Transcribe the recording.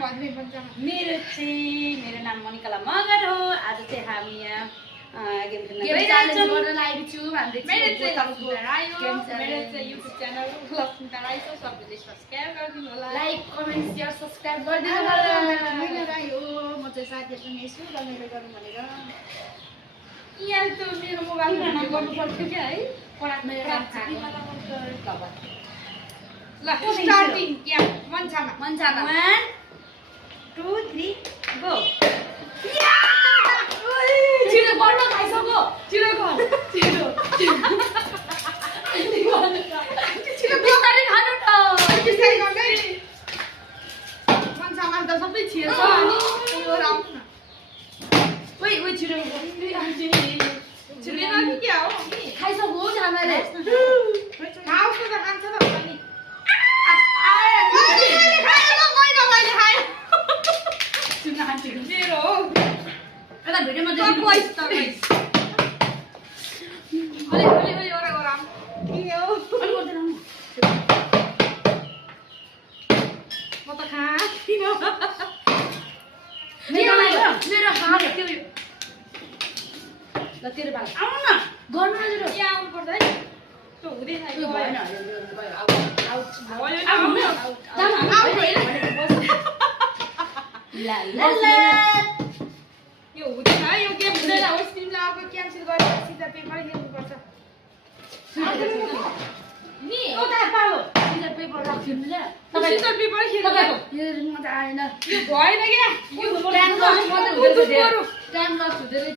मेरो नाम मनिकला मगर हो। आज चाहिँ हामी यहाँ गेम खेल्न च्यालेन्ज गइरहेछौँ। गर्न लागेको छु हामीले मेरो चाहिँ युट्युब च्यानल लक्ष्मी राई छ, सबैले सब्स्क्राइब गरिदिनु होला। लाइक कमेन्ट सेयर सब्स्क्राइब गरिदिनु होला। मेरो राई हो, म चाहिँ साथीहरुसँग यसो रमाइलो गरौँ भनेर। यहाँ त मेरो मोबाइलमा नाम गर्नु पर्थ्यो क्या है। मेरो नाम थाहा ल स्टार्टिङ क्या मन्छामा 1 2 3 गो। छिटो गर्न खाइसक्यो छिटो गर छिटो छिटो बिस्तारै खानु न बिस्तारै गर्दै मन्छामा त सबै छिर्छ अनि यो राउन्ड न ओइ ओइ छिटो छिर्दैन कि क्या हो खाइसक्यो छानाले खाउँछ त खान्छ त अनि मेरो हो एउटा भिडियोमा तपाईँ अलि अलि अलि ओरा ओरा के हो म त खाँदिन मेरो हात त्यो ल तेरो बाल आउनु न गर्नु न छिटो यहाँ आउनु पर्छ है त्यो हुँदैन त्यो भएन यो हुँदैन है यो गेम हुँदैन होस् तिमीलाई अब क्यान्सल गरेर सिधा पेपर हेर्नुपर्छ नि ओ ता पालो सिजर पेपर राख्छु नि ल सिधा पेपर हेर्नु यो मजा आएन यो भएन क्या यो टाइम लस मात्रै हुँदैन टाइम लस हुँदैन